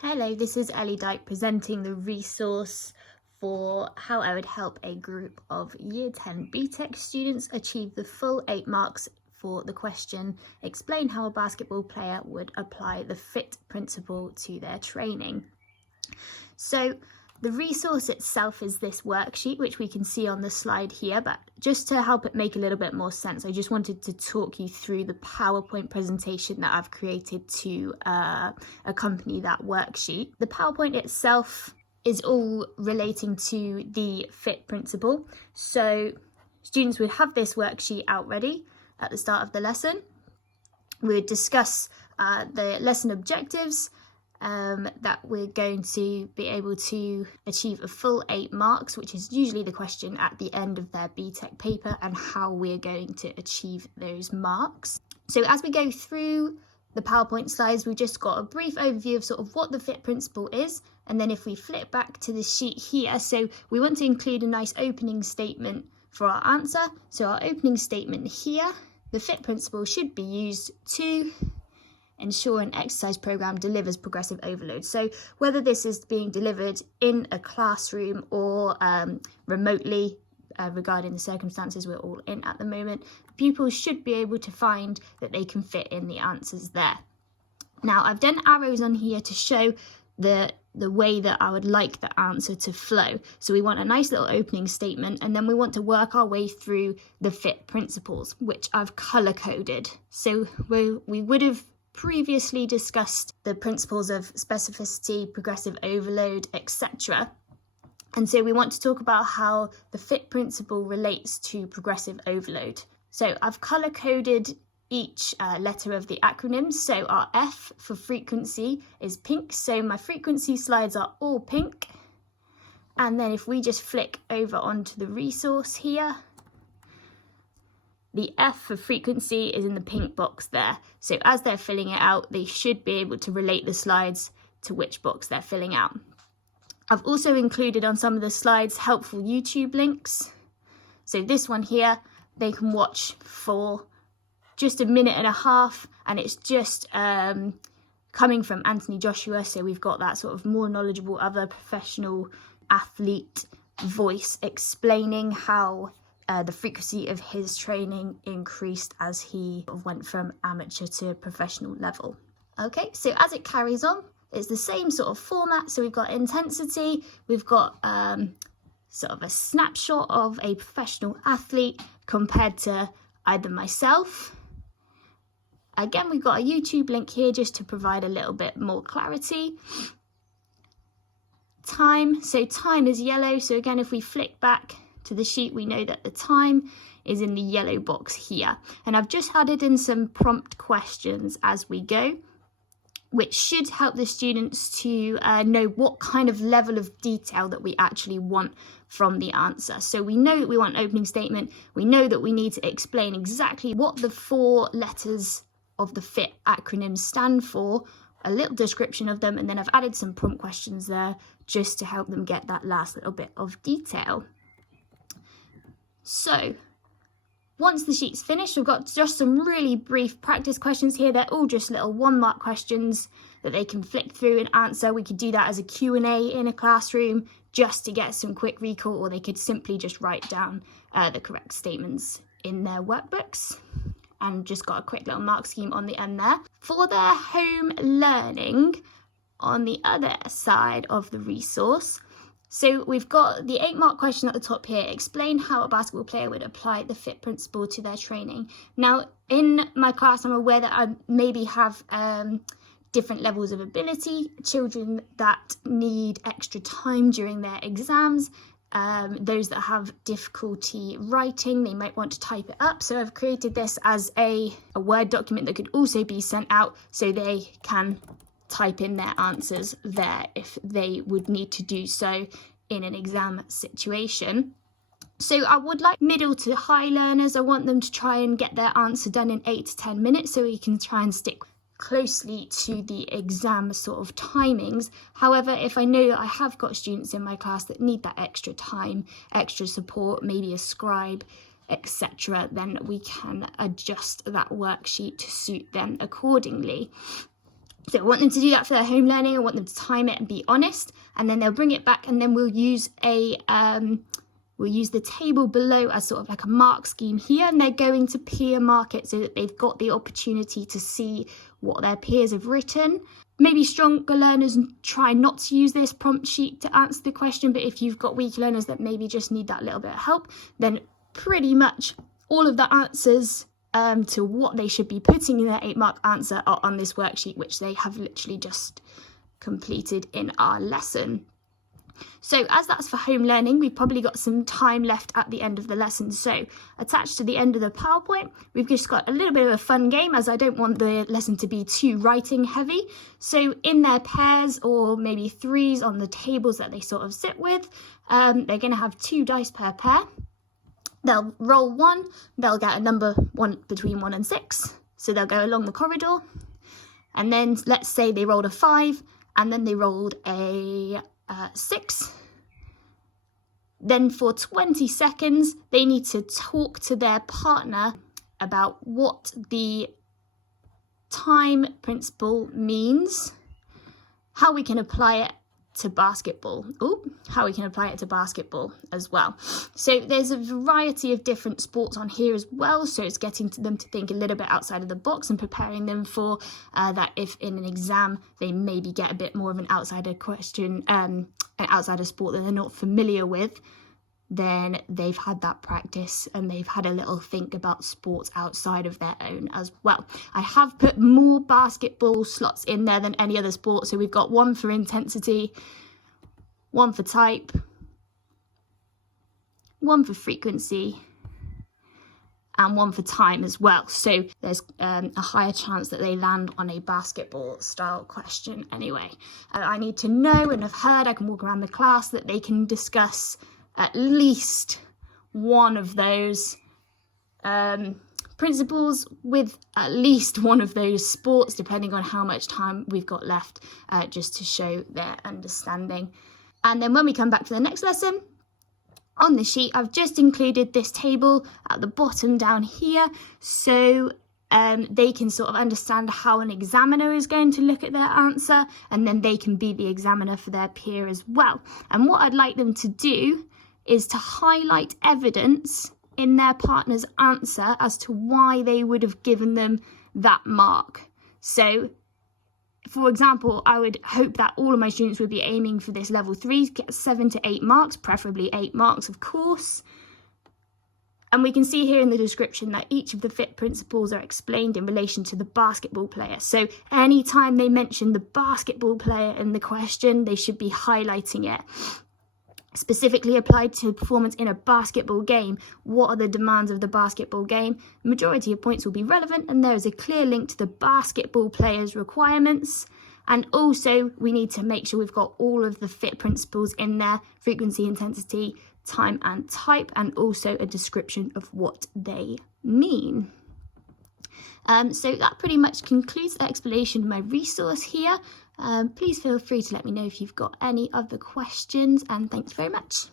Hello, this is E Dyke presenting the resource for how I would help a group of Year 10 BTEC students achieve the full 8 marks for the question, explain how a basketball player would apply the FITT principle to their training. So the resource itself is this worksheet, which we can see on the slide here, but just to help it make a little bit more sense, I just wanted to talk you through the PowerPoint presentation that I've created to accompany that worksheet. The PowerPoint itself is all relating to the FITT principle. So students would have this worksheet out ready at the start of the lesson. We would discuss the lesson objectives, that we're going to be able to achieve a full 8 marks, which is usually the question at the end of their BTEC paper, and how we're going to achieve those marks. So as we go through the PowerPoint slides, we've just got a brief overview of sort of what the FITT principle is, and then if we flip back to the sheet here, so we want to include a nice opening statement for our answer. So our opening statement here, the FITT principle should be used to ensure an exercise program delivers progressive overload. So whether this is being delivered in a classroom or remotely, regarding the circumstances we're all in at the moment, pupils should be able to find that they can fit in the answers there. Now, I've done arrows on here to show the way that I would like the answer to flow. So we want a nice little opening statement, and then we want to work our way through the FITT principles, which I've color coded. So we would have previously discussed the principles of specificity, progressive overload, etc. And so we want to talk about how the FITT principle relates to progressive overload. So I've color coded each letter of the acronym. So our F for frequency is pink. So my frequency slides are all pink. And then if we just flick over onto the resource here, the F for frequency is in the pink box there. So as they're filling it out, they should be able to relate the slides to which box they're filling out. I've also included on some of the slides helpful YouTube links. So this one here, they can watch for just a minute and a half, and it's just coming from Anthony Joshua. So we've got that sort of more knowledgeable other professional athlete voice explaining how the frequency of his training increased as he went from amateur to professional level. Okay, so as it carries on, it's the same sort of format. So we've got intensity, we've got sort of a snapshot of a professional athlete compared to either myself. Again, we've got a YouTube link here just to provide a little bit more clarity. Time, so time is yellow. So again, if we flick back to the sheet, we know that the time is in the yellow box here. And I've just added in some prompt questions as we go, which should help the students to know what kind of level of detail that we actually want from the answer. So we know that we want an opening statement. We know that we need to explain exactly what the 4 letters of the FITT acronym stand for, a little description of them, and then I've added some prompt questions there just to help them get that last little bit of detail. So once the sheet's finished, we've got just some really brief practice questions here. They're all just little 1-mark questions that they can flick through and answer. We could do that as a Q&A in a classroom just to get some quick recall, or they could simply just write down the correct statements in their workbooks and just got a quick little mark scheme on the end there. For their home learning, on the other side of the resource, so we've got the 8-mark question at the top here. Explain how a basketball player would apply the FITT principle to their training. Now, in my class, I'm aware that I maybe have different levels of ability, children that need extra time during their exams, those that have difficulty writing, they might want to type it up. So I've created this as a Word document that could also be sent out so they can type in their answers there if they would need to do so in an exam situation. So I would like middle to high learners, I want them to try and get their answer done in 8 to 10 minutes so we can try and stick closely to the exam sort of timings. However, if I know that I have got students in my class that need that extra time, extra support, maybe a scribe, etc., then we can adjust that worksheet to suit them accordingly. So I want them to do that for their home learning. I want them to time it and be honest, and then they'll bring it back, and then we'll use the table below as sort of like a mark scheme here, and they're going to peer mark it so that they've got the opportunity to see what their peers have written. Maybe stronger learners try not to use this prompt sheet to answer the question, but if you've got weak learners that maybe just need that little bit of help, then pretty much all of the answers to what they should be putting in their 8-mark answer are on this worksheet, which they have literally just completed in our lesson. So as that's for home learning, we've probably got some time left at the end of the lesson. So attached to the end of the PowerPoint, we've just got a little bit of a fun game, as I don't want the lesson to be too writing heavy. So in their pairs, or maybe threes on the tables that they sort of sit with, they're going to have 2 dice per pair. They'll roll 1, they'll get a number between 1 and 6. So they'll go along the corridor. And then let's say they rolled a 5, and then they rolled a 6. Then for 20 seconds, they need to talk to their partner about what the time principle means, how we can apply it to basketball. How we can apply it to basketball as well. So there's a variety of different sports on here as well. So it's getting them to think a little bit outside of the box and preparing them for that if in an exam they maybe get a bit more of an outsider question, an outsider sport that they're not familiar with, then they've had that practice and they've had a little think about sports outside of their own as well. I have put more basketball slots in there than any other sport. So we've got 1 for intensity, 1 for type, 1 for frequency, and 1 for time as well. So there's a higher chance that they land on a basketball style question anyway. I need to know and have heard, I can walk around the class, that they can discuss at least one of those principles with at least one of those sports, depending on how much time we've got left, just to show their understanding. And then when we come back to the next lesson, on the sheet, I've just included this table at the bottom down here, so they can sort of understand how an examiner is going to look at their answer, and then they can be the examiner for their peer as well. And what I'd like them to do is to highlight evidence in their partner's answer as to why they would have given them that mark. So, for example, I would hope that all of my students would be aiming for this level 3, get 7 to 8 marks, preferably 8 marks, of course. And we can see here in the description that each of the FITT principles are explained in relation to the basketball player. So anytime they mention the basketball player in the question, they should be highlighting it. Specifically applied to performance in a basketball game, what are the demands of the basketball game? Majority of points will be relevant, and there is a clear link to the basketball player's requirements. And also we need to make sure we've got all of the FITT principles in there: frequency, intensity, time and type, and also a description of what they mean. So that pretty much concludes the explanation of my resource here. Please feel free to let me know if you've got any other questions, and thanks very much.